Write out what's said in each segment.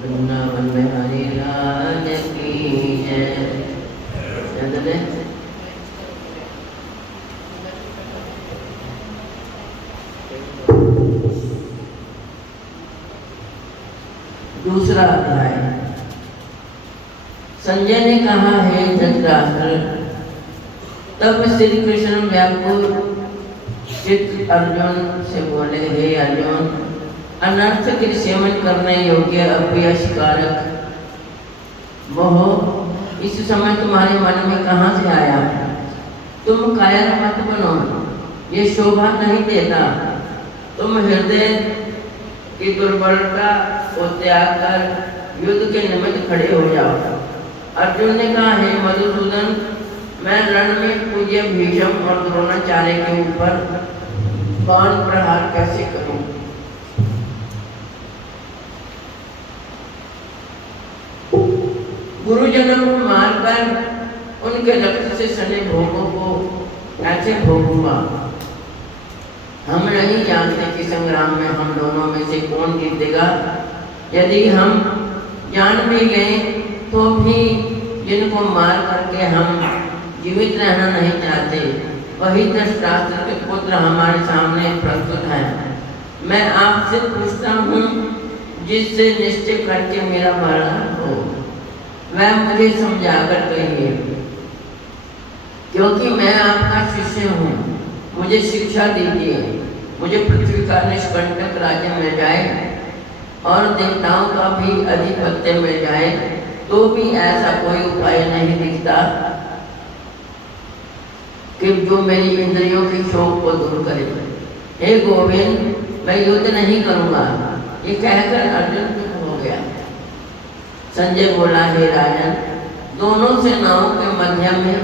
वृंदावन बिहारी लाल की जय। दूसरा अध्याय। संजय ने कहा, हे धृतराष्ट्र, तब श्री कृष्ण व्याकुल चित्त अर्जुन से बोले, हे अर्जुन, अनर्थ के सेवन करने योग्य अपयशकारक मोह इस समय तुम्हारे मन में कहाँ से आया? तुम कायर मत बनो, ये शोभा नहीं देता। तुम हृदय की दुर्बलता को त्याग कर युद्ध के निमित्त खड़े हो जाओ। अर्जुन ने कहा, हे मधुसूदन, मैं रण में पूज्य भीष्म और द्रोणाचार्य के ऊपर बाण प्रहार कैसे करूं? गुरुजनों को मारकर उनके रक्त से सने भोगों को कैसे भोगूंगा? हम नहीं जानते कि संग्राम में हम दोनों में से कौन जीतेगा। यदि हम जान भी लें तो भी जिनको मार करके हम जीवित रहना नहीं चाहते, वही धृतराष्ट्र के पुत्र हमारे सामने प्रस्तुत है। मैं आपसे पूछता हूँ, जिससे निश्चय करके मेरा भला हो, वह मुझे समझाकर कहिए, क्योंकि मैं आपका शिष्य हूँ। मुझे शिक्षा दीजिए। मुझे पृथ्वी का निष्कंटक राज्य मिल जाए और देवताओं का भी अधिपत्य मिल जाए, तो भी ऐसा कोई उपाय नहीं दिखता कि जो मेरी इंद्रियों की शोक को दूर करे। हे गोविंद, मैं युद्ध नहीं करूँगा। ये कहकर अर्जुन चुप हो गया। संजय बोला, हे राजन, दोनों सेनाओं के मध्य में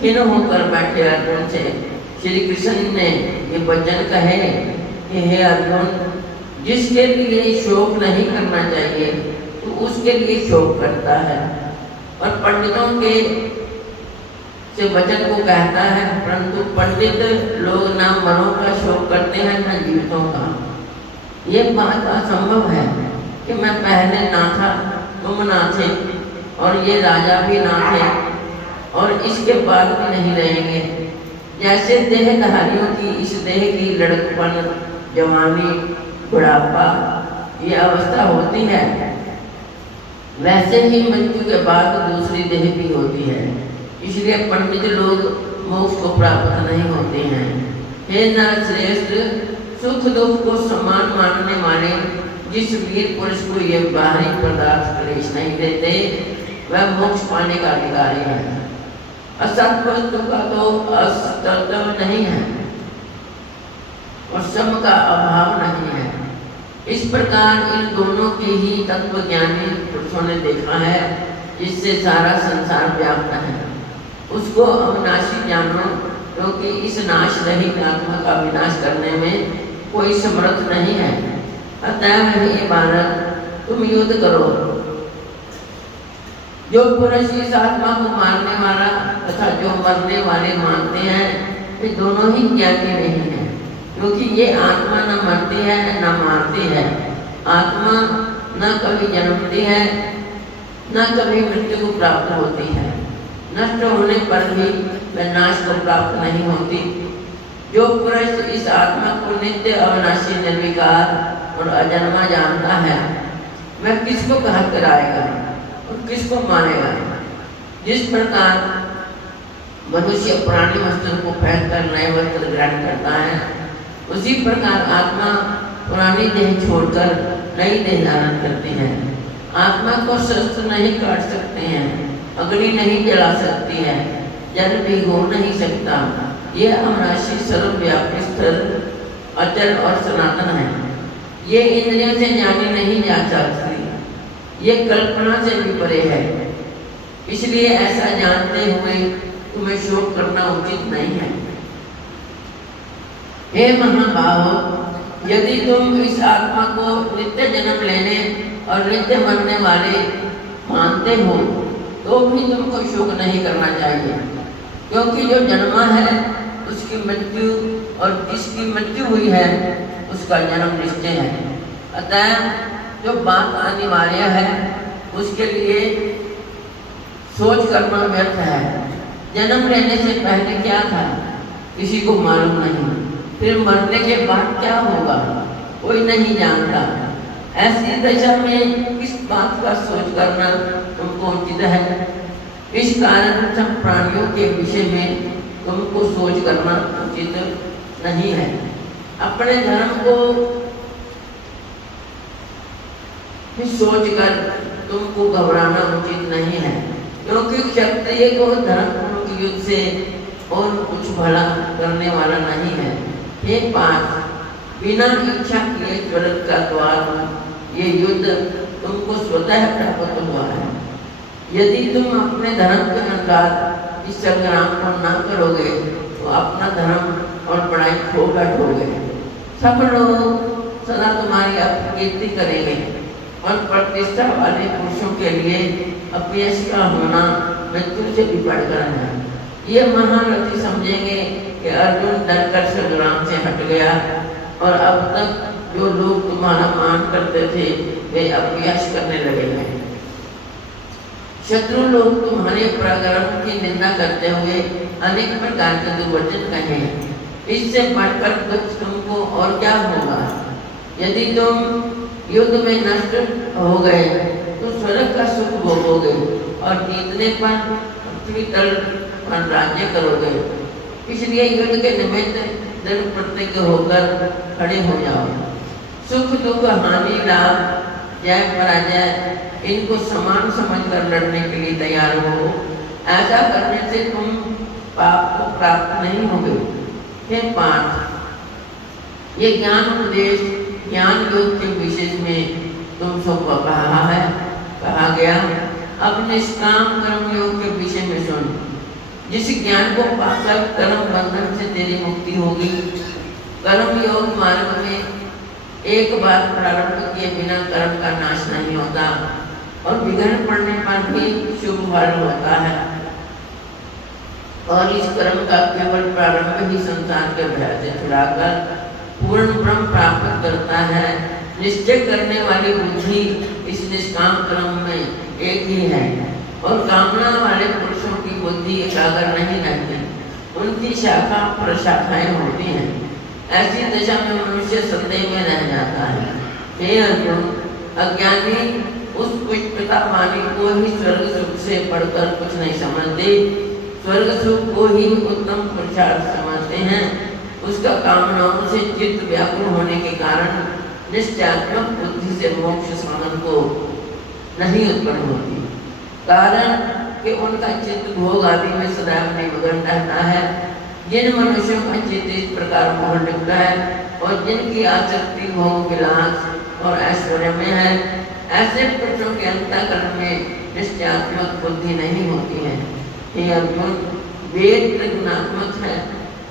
खिन्न होकर बैठे अर्जुन से श्री कृष्ण ने ये वचन कहे कि हे अर्जुन, जिसके लिए शोक नहीं करना चाहिए तो उसके लिए शोक करता है, और पंडितों के से वचन को कहता है, परंतु पंडित लोग ना मनों का शोक करते हैं ना जीवितों का। ये बात असंभव है कि मैं पहले ना था, तुम ना थे, और ये राजा भी ना थे, और इसके बाद भी नहीं रहेंगे। जैसे देहधारियों की इस देह की लड़कपन, जवानी, बुढ़ापा ये अवस्था होती है, वैसे ही मृत्यु के बाद दूसरी देह भी होती है। इसलिए पंडित लोग मोक्ष को प्राप्त नहीं होते हैं। हे नरश्रेष्ठ, सुख दुख को समान मानने वाले जिस वीर पुरुष को ये बाहरी पदार्थ क्लेश नहीं देते, वह मोक्ष पाने का अधिकारी है। असत वस्तु का तो अस्तित्व नहीं है और सम का अभाव नहीं है। इस प्रकार इन दोनों की ही तत्वज्ञानी पुरुषों ने देखा है, जिससे सारा संसार व्याप्त है। उसको अविनाशी जानो, क्योंकि इस नाश रहित आत्मा का विनाश करने में कोई समर्थ नहीं है। अतः हे बालक, तुम युद्ध करो। जो पुरुष इस आत्मा को मारने वाला तथा जो मरने वाले मानते हैं, वे दोनों ही ज्ञानी नहीं है, क्योंकि ये आत्मा न मरती है न मारती है। आत्मा न कभी जन्मती है न कभी मृत्यु को प्राप्त होती है। नष्ट होने पर भी वह नाश को प्राप्त नहीं होती। जो पुरुष इस आत्मा को नित्य, अविनाशी, निर्विकार और अजन्मा जानता है, वह किसको कहत कराएगा और किसको मानेगा? जिस प्रकार मनुष्य पुराने वस्त्र को फेंक कर नए वस्त्र ग्रहण करता है, उसी प्रकार आत्मा पुरानी देह छोड़कर नई देह धारण करती है। आत्मा को शस्त्र नहीं काट सकते हैं, अग्नि नहीं जला सकती है, जल भिगो नहीं सकता। ये अविनाशी, सर्वव्यापी, स्थिर, अचल और सनातन है। ये इंद्रियों से जानी नहीं जा सकती, ये कल्पना से भी परे है। इसलिए ऐसा जानते हुए तुम्हें शोक करना उचित नहीं है। हे महाभाव, यदि तुम इस आत्मा को नित्य जन्म लेने और नित्य मरने वाले मानते हो, तो भी तुमको शोक नहीं करना चाहिए, क्योंकि जो जन्मा है उसकी मृत्यु और जिसकी मृत्यु हुई है उसका जन्म निश्चय है। अतः जो बात अनिवार्य है उसके लिए सोच करना व्यर्थ है। जन्म लेने से पहले क्या था किसी को मालूम नहीं, फिर मरने के बाद क्या होगा कोई नहीं जानता। ऐसी दशा में किस बात का सोच करना तुमको उचित है? इस कारण सब प्राणियों के विषय में तुमको सोच करना उचित नहीं है। अपने धर्म को सोचकर तुमको घबराना उचित नहीं है, क्योंकि क्षत्रिय को धर्म के युद्ध से और कुछ भला करने वाला नहीं है। हे पार्थ, बिना इच्छा किए स्वर्ग का द्वार ये युद्ध तुमको स्वतः प्राप्त हुआ है। यदि तुम अपने धर्म के अनुसार इस संग्राम को न करोगे तो अपना धर्म और पढ़ाई खो बैठोगे। सब लोग सदा तुम्हारी अपकीर्ति करेंगे और प्रतिष्ठा वाले पुरुषों के लिए अपयश का होना मृत्यु से भी बढ़कर है। ये महारथी समझेंगे कि अर्जुन डरकर संग्राम से हट गया और अब तक जो लोग तुम्हारा मान करते थे वे अपयश करने लगे हैं। शत्रु लोग तुम्हारे पराक्रम की निंदा करते हुए अनेक प्रकार के दुर्वचन कहे। इससे बढ़कर दुख तुमको और क्या होगा? यदि तुम युद्ध में नष्ट हो गए तो स्वर्ग का सुख भोगोगे और जीतने पर पृथ्वी तल पर राज्य करोगे। इसलिए युद्ध के निमित्त दृढ़ प्रतिज्ञ होकर खड़े हो जाओ। सुख दुख हानि लाभ जय पराजय इनको समान समझकर लड़ने के लिए तैयार हो। ऐसा करने से तुम पाप को प्राप्त नहीं होगे। हे पार्थ, ये ज्ञान उपदेश ज्ञान योग के विशेष में तुम सबको कहा गया। अब निष्काम कर्म योग के विषय में सुन। जिस ज्ञान को पाकर कर्म बंधन से तेरी मुक्ति होगी। कर्म योग मार्ग में एक बार प्रारंभ किए बिना कर्म का नाश नहीं होता और विघ्न पड़ने पर भी शुभ फल होता है। और इस कर्म का केवल प्रारंभ ही संसार के भय से छुड़ाकर पूर्ण ब्रह्म प्राप्त करता है। निश्चय करने वाली बुद्धि इस निष्काम कर्म में एक ही है और कामना वाले पुरुषों की बुद्धि एकाग्र नहीं रहती, उनकी शाखा प्रशाखाएं होती हैं। ऐसी दशा में मनुष्य संदेह में रह जाता है। हे अर्जुन, अज्ञानी उस पुष्पता वाणी को ही स्वर्ग सुख से बढ़कर कुछ नहीं समझते, स्वर्ग सुख को ही उत्तम पुरुषार्थ समझते हैं। उसका कामनाओं से चित्त व्याकुल होने के कारण निश्चयात्मक बुद्धि से मोक्ष साधन को नहीं उत्पन्न होती। कारण कि उनका चित्त भोग आदि में सदैव निमग्न रहता है। जिन मनुष्यों का चित्त इस प्रकार मोह लिपटा है और जिनकी आसक्ति भोग विलास और ऐश्वर्य में है, ऐसे पुरुषों के अंतःकरण में निश्चयात्मक बुद्धि नहीं होती है। हे अर्जुन, वेद प्रज्ञात्मक है,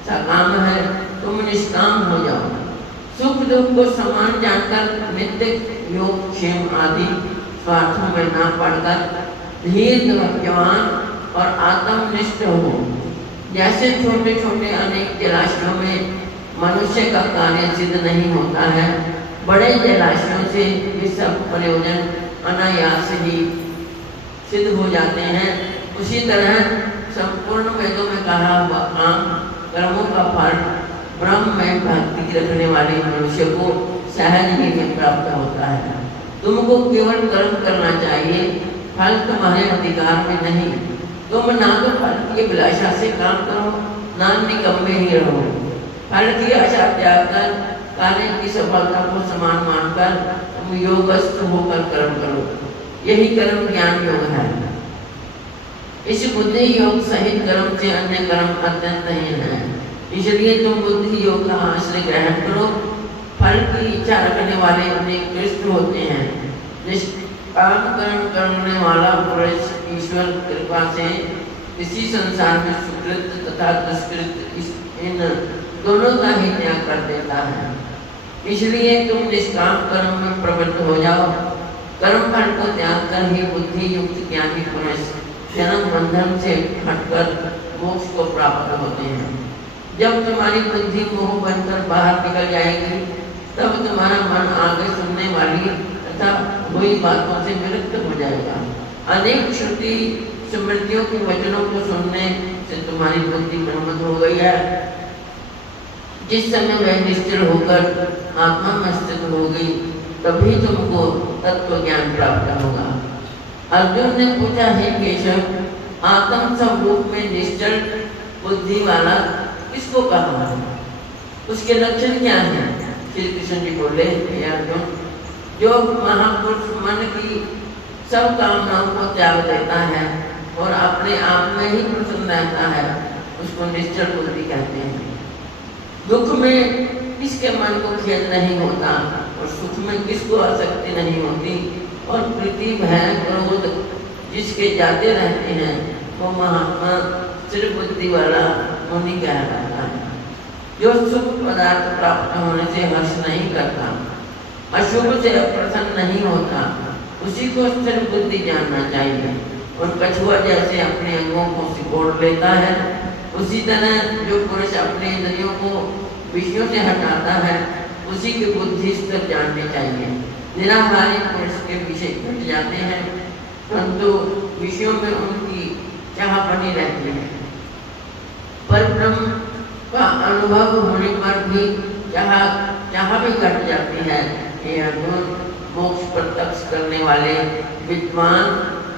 सकाम है, तुम निष्काम हो जाओ। सुख दुख को समान जानकर नित्य योग क्षेम आदि स्वार्थों में ना पड़कर धीर जवान और आत्मनिष्ठ हो। जैसे छोटे छोटे अनेक जलाशयों में मनुष्य का कार्य सिद्ध नहीं होता है, बड़े जलाशयों से ये सब प्रयोजन अनायास ही सिद्ध हो जाते हैं। उसी तरह संपूर्ण वेदों में कहा हुआ काम कर्मों का फल ब्रह्म में भक्ति रखने वाले मनुष्य को सहज ही में प्राप्त होता है। तुमको केवल कर्म करना चाहिए, फल तुम्हारे अधिकार में नहीं। तुम ना तो फल की अभिलाषा से काम करो, ना निकम्मे ही रहो। फल की आशा त्याग कर कार्य की सफलता को समान मानकर तुम योगस्थ होकर कर्म करो। यही कर्म ज्ञान योग है। इस बुद्धि योग सहित कर्म से अन्य कर्म अत्यंत हीन है। इसलिए तुम बुद्धि योग का आश्रय ग्रहण करो। फल की इच्छा रखने वाले निकृष्ट होते हैं। निष्काम कर्म करने वाला पुरुष ईश्वर कृपा से इसी संसार में सुकृत तथा दुष्कृत इन दोनों का ही त्याग कर देता है। इसलिए तुम निष्काम कर्म में प्रवृत्त हो जाओ। कर्म फल को त्याग कर ही बुद्धि युक्त ज्ञानी पुरुष जन्म बंधन से हटकर मोक्ष को प्राप्त होते हैं। जब तुम्हारी बुद्धि मोह बनकर बाहर निकल जाएगी तब तुम्हारा मन आगे सुनने वाली तथा हुई बातों से विरक्त हो जाएगा। अनेक श्रुति स्मृतियों के वचनों को सुनने से तुम्हारी बुद्धि भ्रमित हो गई है। जिस समय वह निश्चल होकर आत्मा में स्थित होगी तभी तुमको तत्व ज्ञान प्राप्त होगा। अर्जुन ने पूछा, हे केशव, आत्म स्वरूप में निश्चल बुद्धि वाला किसको कहा है? उसके लक्षण क्या हैं? श्री कृष्ण जी बोले, हे अर्जुन, जो महापुरुष मन की सब कामनाओं को त्याग देता है और अपने आप में ही प्रसन्न रहता है, उसको निश्चल बुद्धि कहते हैं। दुख में किसके मन को खेद नहीं होता और सुख में किसको आसक्ति नहीं होती, और प्रीति भय क्रोध जिसके जाते रहते हैं, वो महात्मा स्थिर बुद्धि वाला मुनि कहलाता है। जो सुख पदार्थ प्राप्त होने से हर्ष नहीं करता, अशुभ से अप्रसन्न नहीं होता, उसी को स्थिर बुद्धि जानना चाहिए। और कछुआ जैसे अपने अंगों को सिकोड़ लेता है, उसी तरह जो पुरुष अपने इंद्रियों को विषयों से हटाता है, उसी की बुद्धि स्थिर जाननी चाहिए। निराहारी पुरुष के विषय घट जाते हैं, परंतु विषयों में उनकी चाह बनी रहती है। पर ब्रह्म का अनुभव होने पर भी चाह भी घट जाती है। ये अर्जुन, मोक्ष प्रत्यक्ष करने वाले विद्वान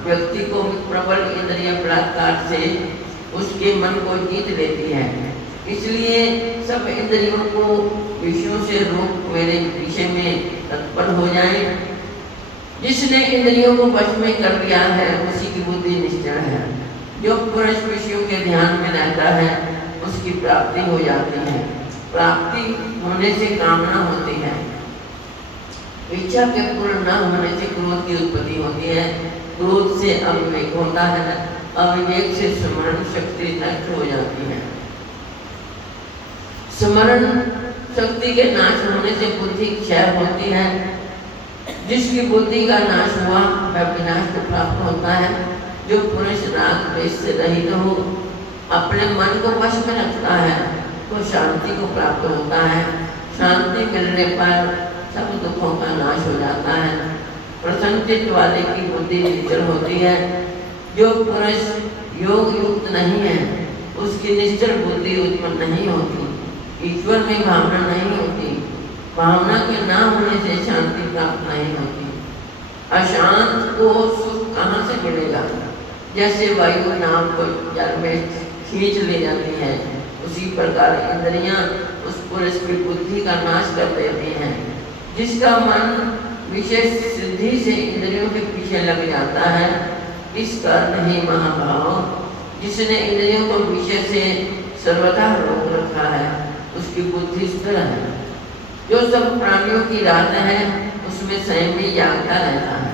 व्यक्ति को प्रबल इंद्रिय बलात्कार से उसके मन को जीत लेती है। इसलिए सब इंद्रियों को विषयों से रोक मेरे विषय में तत्पर हो जाए। जिसने इंद्रियों को वश में कर लिया है, उसी की बुद्धि निश्चल है। जो पुरुष विषयों के ध्यान में रहता है, उसकी प्राप्ति हो जाती है। प्राप्ति होने से कामना होती है। इच्छा के पूर्ण न होने से क्रोध की उत्पत्ति होती है। क्रोध से अविवेक होता है, अविवेक से स्मरण शक्ति नष्ट हो जाती है। स्मरण शक्ति के नाश होने से बुद्धि क्षय होती है। जिसकी बुद्धि का नाश हुआ वह विनाश को प्राप्त होता है। जो पुरुष राग द्वेष से रहित हो, अपने मन को वश में रखता है, वो शांति को प्राप्त होता है। शांति मिलने पर सब दुखों का नाश हो जाता है। प्रसन्न चित्त वाले की बुद्धि निश्चल होती है। जो पुरुष योग युक्त नहीं है, उसकी निश्चल बुद्धि उत्पन्न नहीं होती, ईश्वर में भावना नहीं होती। भावना के ना होने से शांति प्राप्त नहीं होती। अशांत को सुख कहाँ से मिलेगा? जैसे वायु नाव को जल में खींच ले जाती है, उसी प्रकार इंद्रियां उस पुरुष की बुद्धि का नाश कर देती हैं। जिसका मन विशेष सिद्धि से इंद्रियों के पीछे लग जाता है, इस कारण ही महाभाव, जिसने इंद्रियों को विषय से सर्वथा रोक रखा है, उसकी बुद्धि स्थिर है। जो सब प्राणियों की रात है, उसमें संयमी जागता रहता है,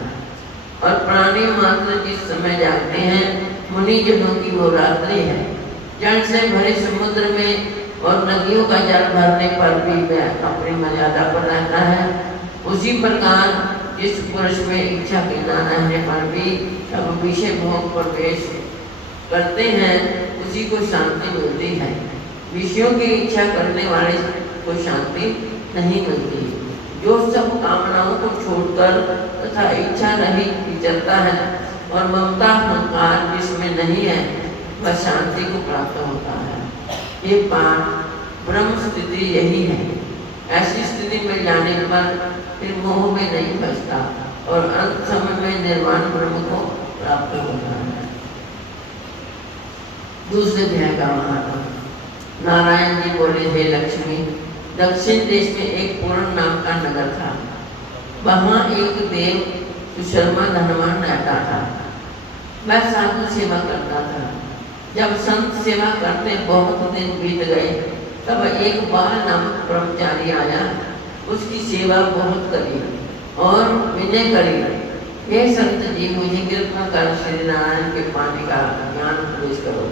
और प्राणी मात्र जिस समय जागते हैं, मुनि जनों की वो रात्रि है। जल से भरे समुद्र में और नदियों का जल भरने पर भी वह अपनी मर्यादा पर रहता है। उसी प्रकार जिस पुरुष में इच्छा के न रहने पर भी सब विषय भोग प्रवेश करते हैं, उसी को शांति मिलती है। विषयों की इच्छा करने वाले को शांति नहीं मिलती। जो सब कामनाओं को छोड़कर तथा इच्छा रहित विचरता है और ममता अहंकार जिसमें नहीं है, वह शांति को प्राप्त होता है। ये पाठ ब्रह्म स्थिति यही है। ऐसी स्थिति में जाने पर फिर मोह में नहीं फंसता और अंत समय में निर्वाण ब्रह्म को प्राप्त होता है। दूसरे अध्याय का महात्मा। नारायण जी बोले, हे लक्ष्मी, दक्षिण देश में एक पूर्ण नाम का नगर था। वहाँ एक देव सुशर्मा धनवान रहता था। वह साधु सेवा करता था। जब संत सेवा करते बहुत दिन बीत गए, तब एक बाल नामक ब्रह्मचारी आया। उसकी सेवा बहुत करी और विनय करी। हे संत जी, मुझे कृपा कर श्री नारायण के पानी का ज्ञान उपदेश करो,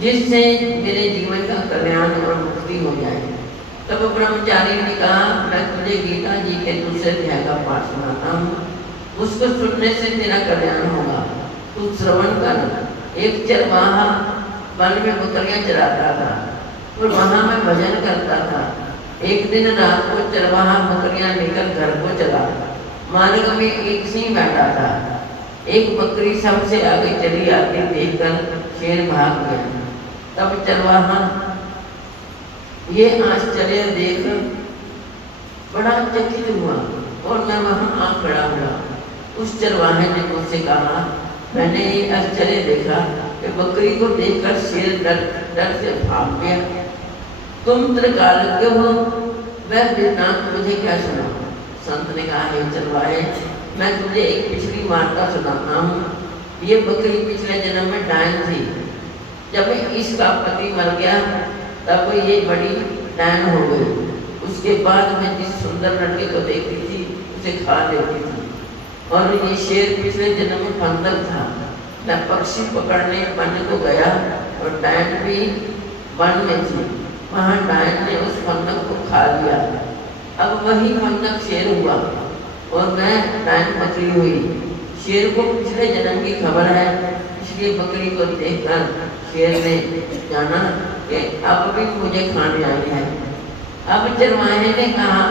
जिससे मेरे जीवन का कल्याण और मुक्ति हो जाए। तब ब्रह्मचारी ने कहा, मैं तुझे गीता जी के दूसरे अध्याय का पाठ सुनाता हूँ, उसको सुनने से तेरा कल्याण होगा। तू श्रवण कर। एक चरवाहा वन में बकरियां चराता था और वहाँ मैं भजन करता था। एक दिन रात को चरवाहा बकरियां लेकर घर को चला। मार्ग में एक सिंह बैठा था। एक बकरी सबसे आगे चली आती देखकर शेर भाग गया। तब चरवाहा ये आश्चर्य देख बड़ा चकित हुआ और मैं वहां आ खड़ा हुआ। उस चरवाहे ने मुझसे कहा, मैंने ये आश्चर्य देखा कि बकरी को देखकर शेर डर से भाग गया। तुम त्रिकालज्ञ हो, वह वृत्तांत मुझे क्या सुना? संत ने कहा, हे चरवाहे, मैं तुझे एक पिछली वार्ता सुनाता हूँ। ये बकरी पिछले जन्म में डायन थी। जब इसका पति मर गया तब ये बड़ी डायन हो गई। उसके बाद मैं जिस सुंदर लड़के को देखती थी उसे खा लेती थी। और ये शेर पिछले जन्म में फंदक था। मैं पक्षी पकड़ने वन को गया और डायन भी वन में थी। वहाँ डायन ने उस फंदक को खा लिया। अब वही फंदक शेर हुआ और मैं डायन बकरी हुई। शेर को पिछले जन्म की खबर है, इसलिए बकरी को देखकर शेर ने जाना कि अब भी मुझे खाने आई है। अब चरवाहे ने कहा,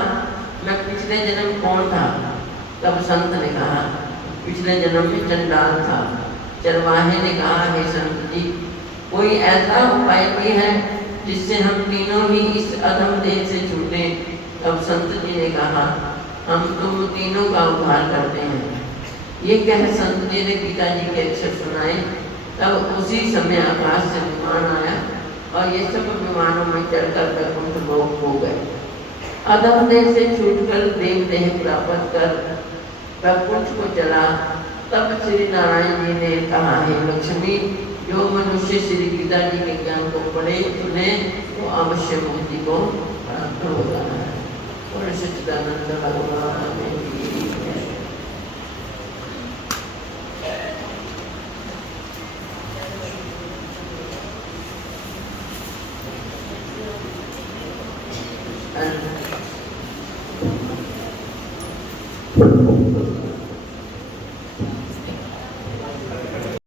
मैं पिछले जन्म कौन था? तब संत ने कहा, पिछले जन्म में चंडाल था। चरवाहे ने कहा, हे संत जी, कोई ऐसा उपाय भी है जिससे हम तीनों ही इस अधम देह से छूटे? तब संत जी ने कहा, हम तुम तीनों का उद्धार करते हैं। ये कह संत जी ने पिताजी के अक्षर सुनाए। तब उसी समय आकाश से विमान आया और ये सब विमानों में चढ़कर वैकुंठ लोक हो गए। अधम देह से छूटकर देव देह प्राप्त कर वैकुंठ को चला। तब श्री नारायण जी ने कहा, हे लक्ष्मी, जो मनुष्य श्री पिताजी के ज्ञान को पढ़े सुने वो अवश्य मुक्ति को प्राप्त होगा। और सच्चिदानंद भगवान Thank you.